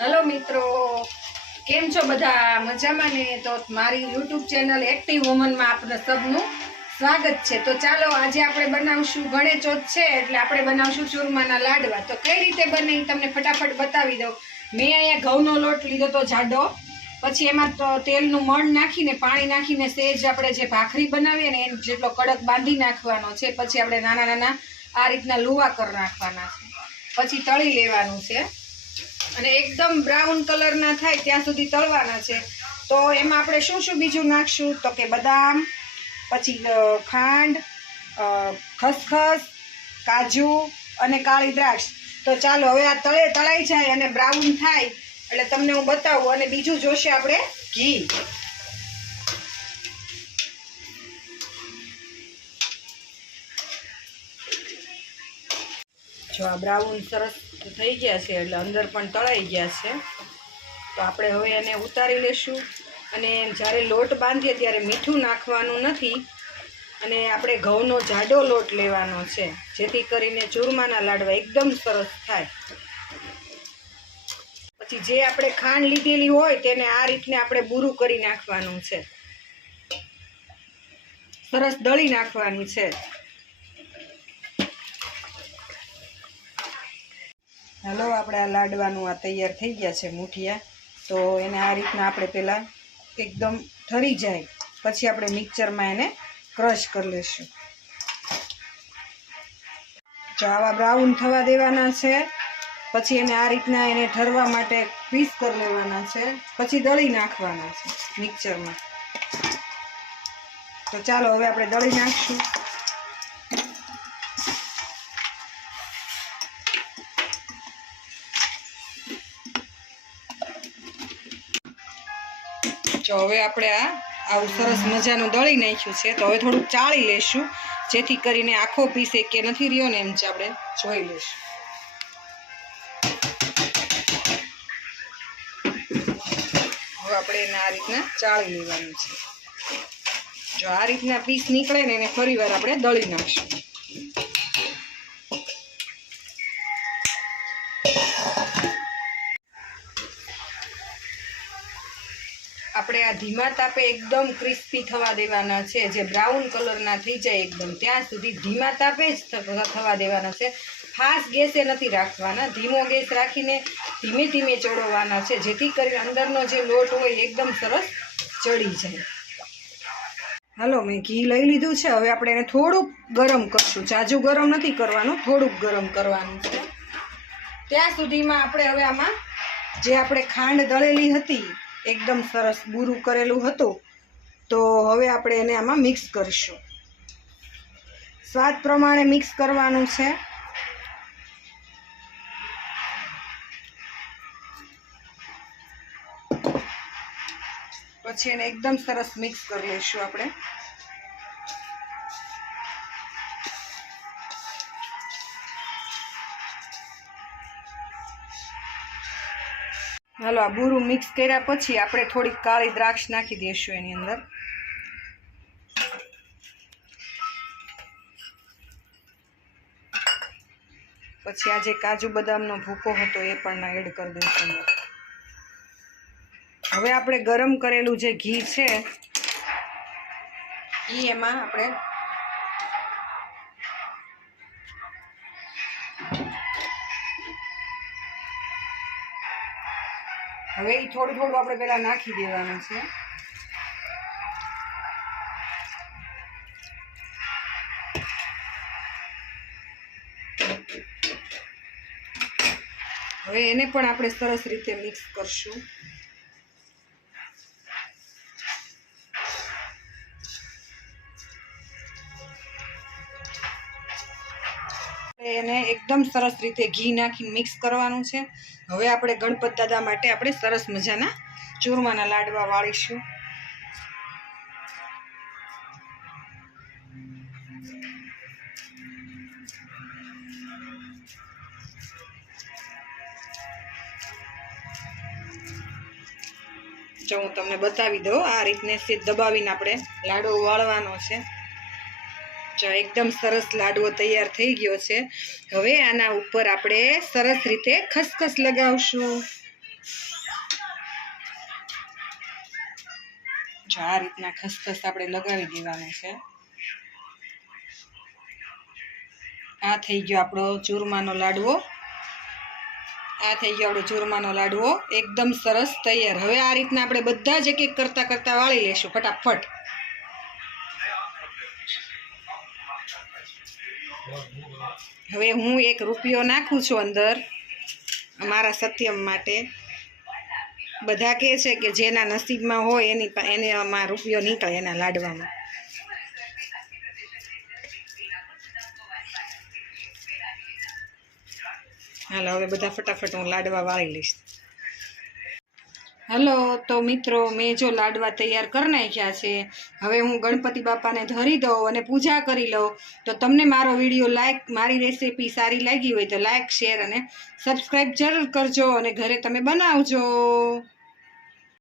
Hello મિત્રો, કેમ છો બધા? મજામાં ને? તો મારી યુટ્યુબ ચેનલ એક્ટિવ વુમનમાં આપણે સબનું સ્વાગત છે. તો ચાલો આજે આપણે બનાવશું ગણેશ ચોથ છે, એટલે આપણે બનાવશું ચૂરમાના લાડવા. તો કઈ રીતે બને તમને ફટાફટ બતાવી દઉં. મેં અહીંયા ઘઉંનો લોટ લીધો તો જાડો. પછી એમાં તો તેલનું મણ નાખીને, પાણી નાખીને સેજ આપણે જે ભાખરી બનાવીએ ને, એને જેટલો કડક બાંધી નાખવાનો છે. પછી આપણે નાના નાના આ રીતના લુવા કરી નાખવાના છે. પછી તળી લેવાનું છે. અને એકદમ બ્રાઉન કલરના થાય ત્યાં સુધી તળવાના છે. તો એમાં આપણે શું શું બીજું નાખશું? તો કે બદામ, પછી ખાંડ ખસખસ, કાજુ અને કાળી દ્રાક્ષ. તો ચાલો, હવે આ તળે તળાઈ જાય અને બ્રાઉન થાય. એટલે તમને હું બતાવું અને બીજું જોશે આપણે ઘી. જો આ બ્રાઉન સરસ થઈ ગયા છે એટલે અંદર પણ તળાઈ ગયા છે. તો આપણે હવે એને ઉતારી લેશું અને જ્યારે લોટ બાંધીએ ત્યારે મીઠું નાખવાનું નથી. અને આપણે ઘઉંનો જાડો લોટ લેવાનો છે, જેથી કરીને ચૂરમાના લાડવા એકદમ સરસ થાય. પછી જે આપણે ખાંડ લીધેલી હોય તેને આ રીતને આપણે બૂરું કરી નાખવાનું છે. સરસ દળી નાખવાની છે. હાલો, આપણે આ લાડવાનું આ તૈયાર થઈ ગયા છે મૂઠિયા. તો એને આ રીતના આપણે પહેલાં એકદમ ઠરી જાય. પછી આપણે મિક્સરમાં એને ક્રશ કરી લઈશું જો આવા બ્રાઉન થવા દેવાના છે. પછી એને આ રીતના એને ઠરવા માટે પીસ કરી લેવાના છે. પછી દળી નાખવાના છે મિક્સરમાં. તો ચાલો, હવે આપણે દળી નાખશું. જો હવે આપણે આ આવું સરસ મજાનું દળી નાખ્યું છે, તો હવે થોડુંક ચાળી લેશું, જેથી કરીને આખો પીસ એક કે નથી રહ્યો ને એમ જ આપણે જોઈ લઈશું. હવે આપણે એને આ રીતના ચાળી લેવાનું છે. જો આ રીતના પીસ નીકળે ને, એને ફરીવાર આપણે દળી નાખશું. આપણે આ ધીમા તાપે એકદમ ક્રિસ્પી થવા દેવાના છે. જે બ્રાઉન કલરના થઈ જાય એકદમ, ત્યાં સુધી ધીમા તાપે જ થવા દેવાના છે. ફાસ્ટ ગેસે નથી રાખવાના, ધીમો ગેસ રાખીને ધીમે ધીમે ચડવવાના છે, જેથી કરીને અંદરનો જે લોટ હોય એકદમ સરસ ચડી જાય. હાલો, મેં ઘી લઈ લીધું છે, હવે આપણે એને થોડુંક ગરમ કરશું. જાજુ ગરમ નથી કરવાનું, થોડુંક ગરમ કરવાનું છે. ત્યાં સુધીમાં આપણે હવે આમાં જે આપણે ખાંડ દળેલી હતી એકદમ સરસ બૂરું કરેલું હતું. તો હવે આપણે એને આમાં મિક્સ કરીશું. સ્વાદ પ્રમાણે મિક્સ કરવાનું છે. પછી એને એકદમ સરસ મિક્સ કરી લઈશું આપણે. હાલો, આ બુરું મિક્સ કર્યા પછી આપણે થોડીક કાળી દ્રાક્ષ નાખી દઈશું એની અંદર. પછી આ જે કાજુ બદામનો ભૂકો હતો એ પણ એડ કરી દઈશું હવે આપણે ગરમ કરેલું જે ઘી છે એ એમાં આપણે હવે એ થોડું થોડું આપણે પહેલાં નાખી દેવાનું છે. હવે એને પણ આપણે સરસ રીતે મિક્સ કરશું. એને એકદમ સરસ રીતે ઘી નાખી મિક્સ કરવાનું છે. હવે આપણે ગણપત દાદા માટે આપણે સરસ મજાના ચૂરમાના લાડવા વાળીશું. જો હું તમને બતાવી દઉં, આ રીતને સીધ દબાવીને આપણે લાડો વાળવાનો છે. જો એકદમ સરસ લાડવો તૈયાર થઈ ગયો છે. હવે આના ઉપર આપણે સરસ રીતે ખસખસ લગાવશું. જો આ રીતના ખસખસ આપણે લગાવી દેવાનું છે. આ થઈ ગયો આપણો ચૂરમાનો લાડવો. આ થઈ ગયો આપણો ચૂરમાનો લાડવો. એકદમ સરસ તૈયાર. હવે આ રીતના આપણે બધા જ એક એક કરતાં કરતાં વાળી લેશું, ફટાફટ. હવે હું એક રૂપિયો નાખું છું અંદર અમારા સત્યમ માટે. બધા કહે છે કે જેના નસીબમાં હોય એની એને આમાં રૂપિયો નીકળે એના લાડવામાં. હાલો, હવે બધા ફટાફટ હું લાડવા વાળી લઈશ. હલો, તો મિત્રો, મેં જો લાડવા તૈયાર કરી નાખ્યા છે, હવે હું ગણપતિ બાપાને ધરી દઉં અને પૂજા કરી લઉં. તો તમને મારો વીડિયો લાઈક મારી રેસીપી સારી લાગી હોય તો લાઈક શેર અને સબસ્ક્રાઈબ જરૂર કરજો અને ઘરે તમે બનાવજો.